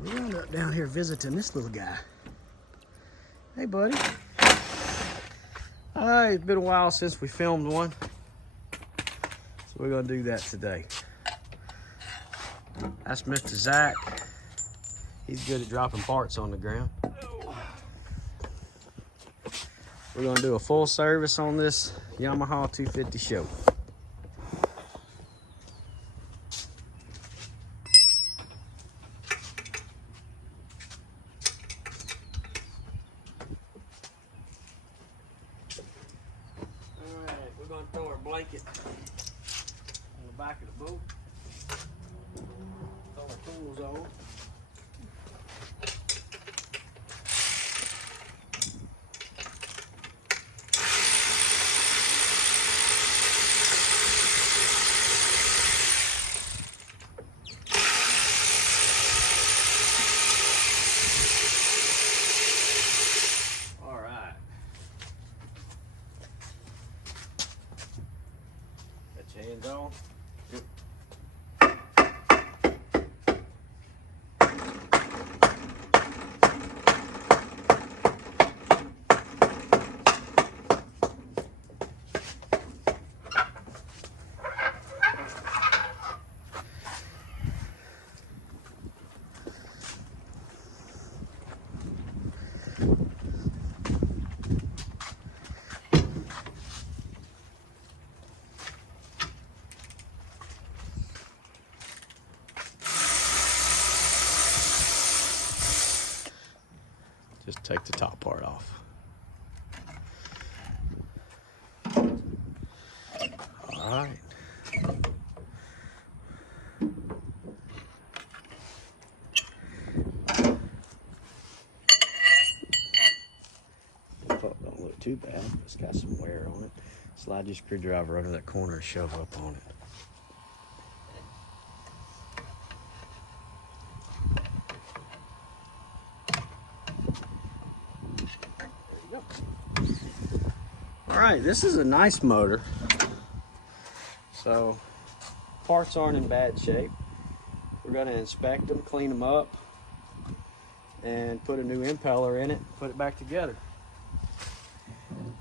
We wound up down here visiting this little guy. Hey, buddy. It's been a while since we filmed one, so we're gonna do that today. That's Mr. Zach. He's good at dropping parts on the ground. We're gonna do a full service on this Yamaha250 SHO. Alright, we're gonna throw our blanket on the back of the boat. Throw our tools on. Hands on. Yep. Just take the top part off. All right. Don't look too bad. It's got some wear on it. Slide your screwdriver under that corner and shove up on it. All right, this is a nice motor. So parts aren't in bad shape. We're going to inspect them, clean them up, and put a new impeller in it, put it back together.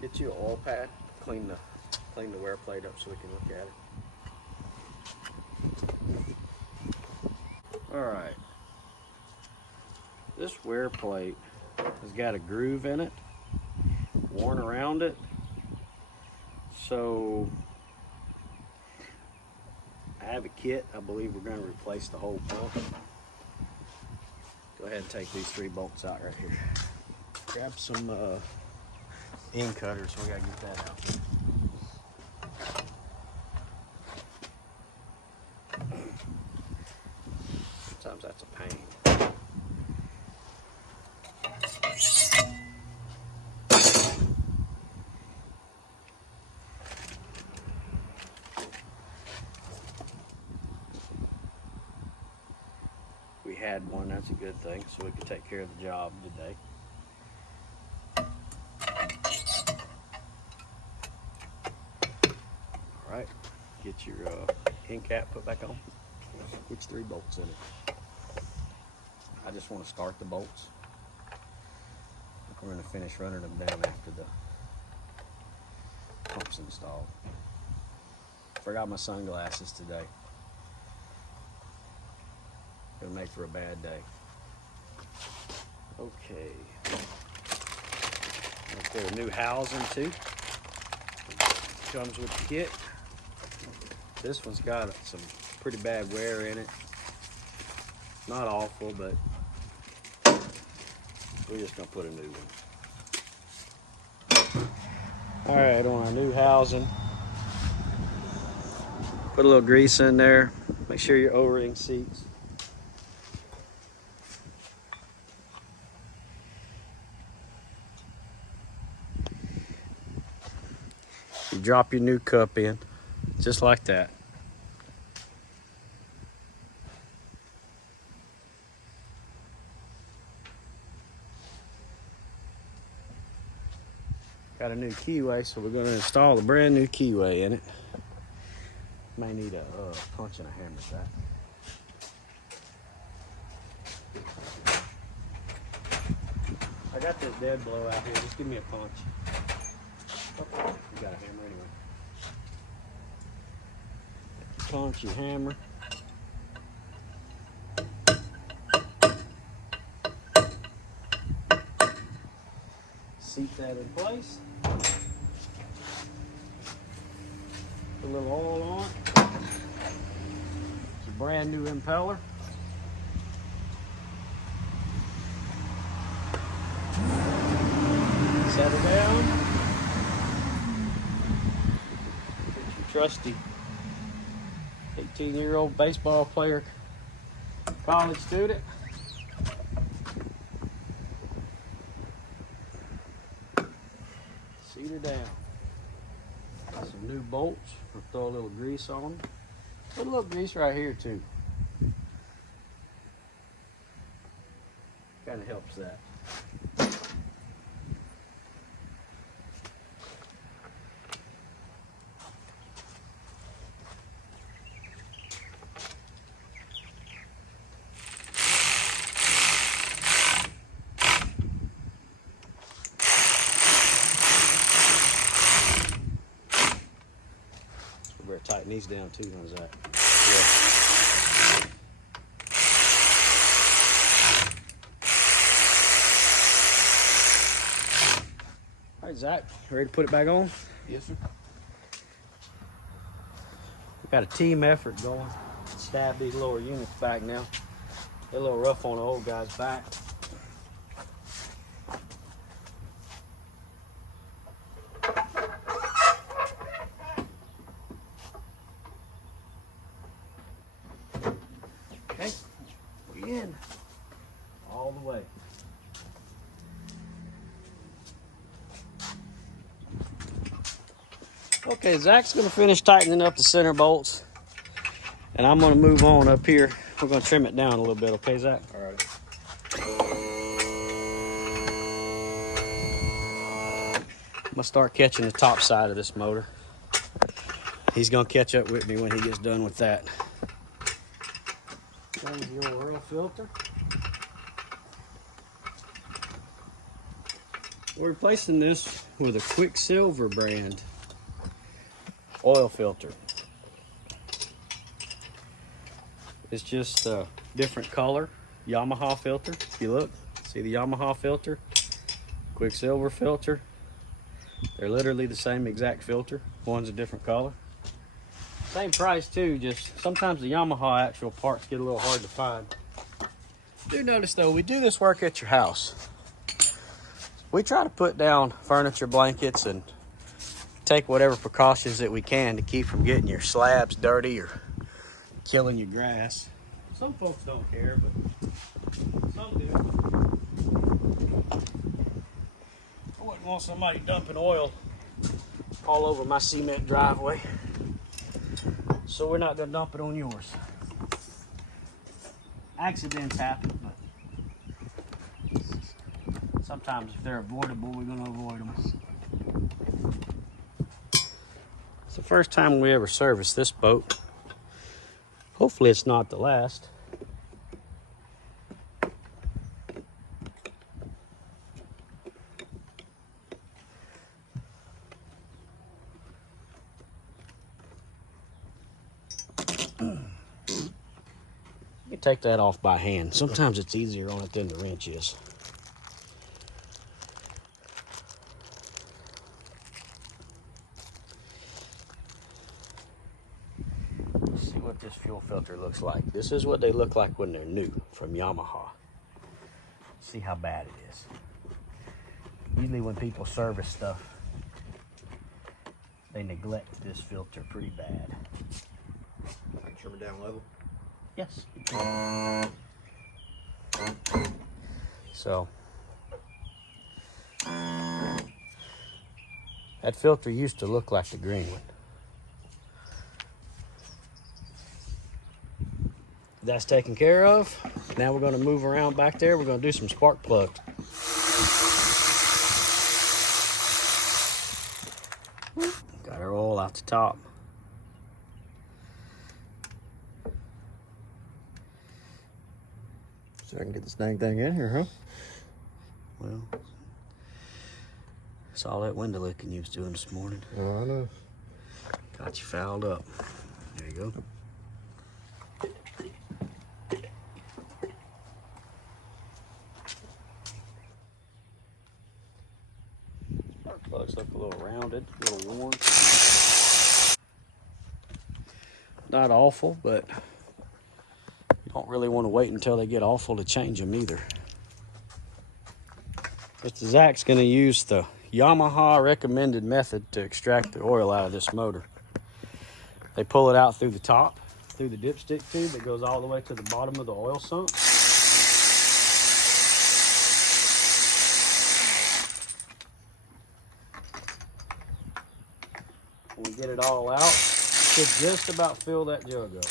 Get you an oil pad, clean the wear plate up so we can look at it. All right, this wear plate has got a groove in it, worn around it. So I have a kit. I believe we're going to replace the whole pump. Go ahead and take these 3 bolts out right here. Grab some end cutters. We got to get that out. Sometimes that's a pain. We had one, that's a good thing, so we could take care of the job today. All right, get your end cap put back on. Which 3 bolts in it. I just want to start the bolts. We're going to finish running them down after the pump's installed. Forgot my sunglasses today. Gonna make for a bad day. Okay. I'll put a new housing too. Comes with the kit. This one's got some pretty bad wear in it. Not awful, but we're just gonna put a new one. All right, on our new housing, put a little grease in there. Make sure your O-ring seats. You drop your new cup in, just like that. Got a new keyway, so we're going to install a brand new keyway in it. May need a punch and a hammer I got this dead blow out here. Just give me a punch. Oh, you got a hammer anyway. Punch your hammer. Seat that in place. Put a little oil on it. It's a brand new impeller. Set it down. Get your trusty 18-year-old baseball player, college student. Seat her down. Got some new bolts. We'll throw a little grease on them. Put a little grease right here too. Kind of helps that. We better tighten these down too, how's that? Yeah. All right, Zach, ready to put it back on? Yes, sir. We've got a team effort going. Stab these lower units back now. They're a little rough on the old guy's back. Okay, we're in all the way. Okay, Zach's gonna finish tightening up the center bolts, and I'm gonna move on up here. We're gonna trim it down a little bit, okay, Zach? All right. I'm gonna start catching the top side of this motor. He's gonna catch up with me when he gets done with that. Change the oil filter. We're replacing this with a Quicksilver brand oil filter. It's just a different color Yamaha filter. If you look, see the Yamaha filter, Quicksilver filter. They're literally the same exact filter. One's a different color. Same price too, just sometimes the Yamaha actual parts get a little hard to find. Do notice though, we do this work at your house. We try to put down furniture, blankets, and take whatever precautions that we can to keep from getting your slabs dirty or killing your grass. Some folks don't care, but some do. I wouldn't want somebody dumping oil all over my cement driveway. So we're not gonna dump it on yours. Accidents happen, but sometimes if they're avoidable, we're gonna avoid them. It's the first time we ever serviced this boat. Hopefully it's not the last. You take that off by hand. Sometimes it's easier on it than the wrench is. Let's see what this fuel filter looks like. This is what they look like when they're new from Yamaha. See how bad it is. Usually when people service stuff, they neglect this filter pretty bad. I can trim it down level. Yes. So that filter used to look like the green one. That's taken care of. Now we're going to move around back there. We're going to do some spark plugs. Got our oil out the top. So I can get this dang thing in here, huh? Well, it's all that window licking you was doing this morning. Oh, I know. Got you fouled up. There you go. Spark plugs look a little rounded, a little worn. Not awful, but you don't really want to wait until they get awful to change them either. Mr. Zach's going to use the Yamaha recommended method to extract the oil out of this motor. They pull it out through the top, through the dipstick tube that goes all the way to the bottom of the oil sump. When we get it all out, it should just about fill that jug up.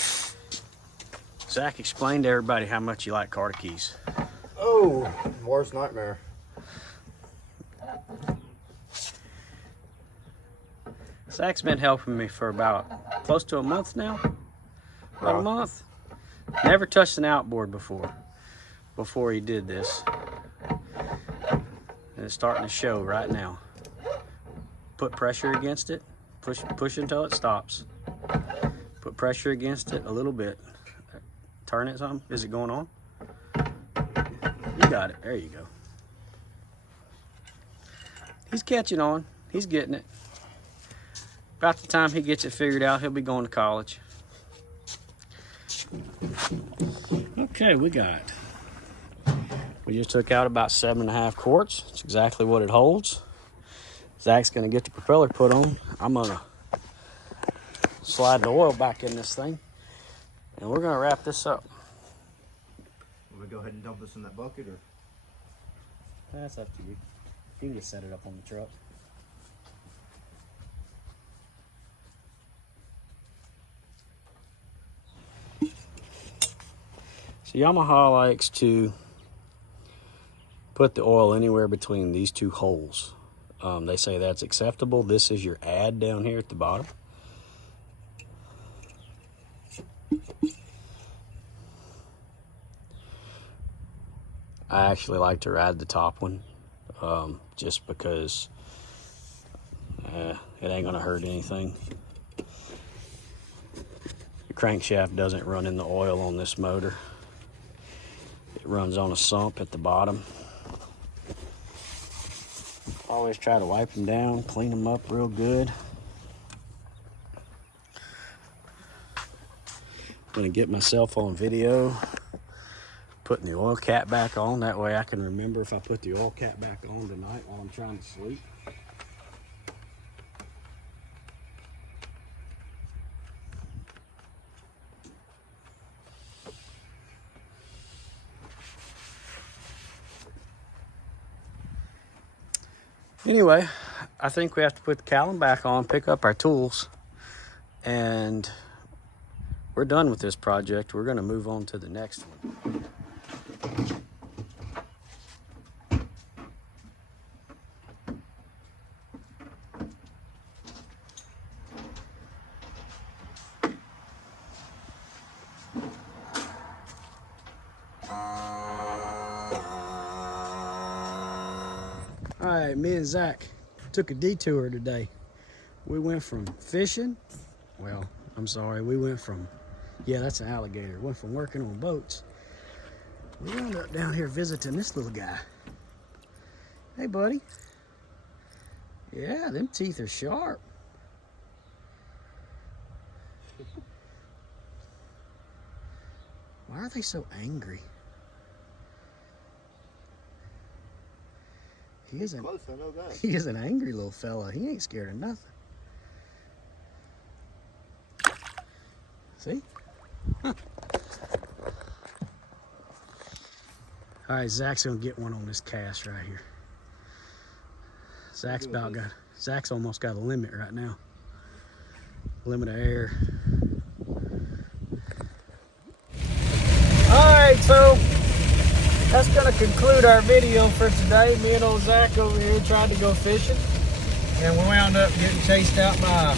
Zach, explain to everybody how much you like Carter keys. Oh, worst nightmare. Zach's been helping me for about close to a month now. About a month. Never touched an outboard before he did this. And it's starting to show right now. Put pressure against it. Push until it stops. Put pressure against it a little bit. Turn it some. Is it going on? You got it. There you go. He's catching on. He's getting it. About the time he gets it figured out, he'll be going to college. Okay, we just took out about 7.5 quarts. It's exactly what it holds. Zach's gonna get the propeller put on. I'm gonna slide the oil back in this thing, and we're gonna wrap this up. Want me to go ahead and dump this in that bucket, or? That's up to you. You can just set it up on the truck. So Yamaha likes to put the oil anywhere between these two holes. They say that's acceptable. This is your add down here at the bottom. I actually like to ride the top one, just because it ain't gonna hurt anything. The crankshaft doesn't run in the oil on this motor. It runs on a sump at the bottom. Always try to wipe them down, clean them up real good. I'm gonna get myself on video putting the oil cap back on. That way I can remember if I put the oil cap back on tonight while I'm trying to sleep. Anyway, I think we have to put the cowling back on, pick up our tools, and we're done with this project. We're going to move on to the next one. All right, me and Zach took a detour today. We went from fishing, well, I'm sorry, we went from, yeah, that's an alligator. Went from working on boats. We wound up down here visiting this little guy. Hey, buddy. Yeah, them teeth are sharp. Why are they so angry? He is Close, I know that. He is an angry little fella. He ain't scared of nothing. See? Huh. All right, Zach's gonna get one on this cast right here. Zach's almost got a limit right now. Limit of air. All right, so that's gonna conclude our video for today. Me and old Zach over here tried to go fishing, and we wound up getting chased out by a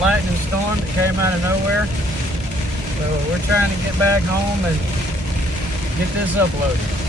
lightning storm that came out of nowhere. So we're trying to get back home and get this uploaded.